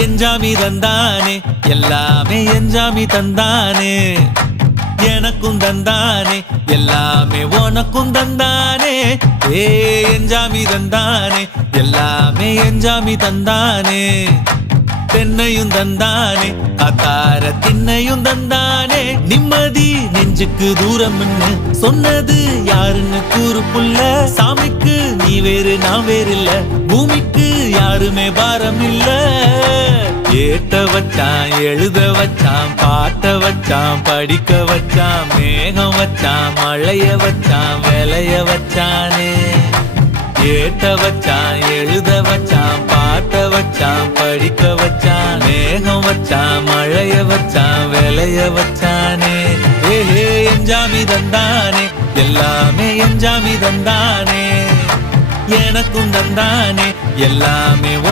எஞ்சாமி தந்தானே எல்லாமே எஞ்சாமி தந்தானே எனக்கும் தந்தானே எல்லாமே உனக்கும் தந்தானே ஏ எஞ்சாமி தந்தானே எல்லாமே எஞ்சாமி தந்தானே தென்னையும் தந்தானே காத்தார திண்ணையும் தந்தானே நிம்மதி நெஞ்சுக்கு தூரம்னு சொன்னது யாருன்னு கூறு புள்ள சாமிக்கு நீ வேறு நான் வேறு இல்ல பூமிக்கு யாருமே பாரம் இல்ல ஏத்த வச்சான் எழுத வச்சான் பாட்ட வச்சான் படிக்க வச்சான் மேகம் வச்சான் மழைய வச்சான் விளைய வச்சானே ஏத்த வச்சான் எழுத வச்சான் பாட்ட வச்சான் படிக்க வச்சான் மேகம் வச்சான் மழைய வச்சான் விளைய வச்சானே ஏஹே எஞ்சாமி தந்தானே எல்லாமே எஞ்சாமி தந்தானே எனக்கும் தந்தானே எல்லாமே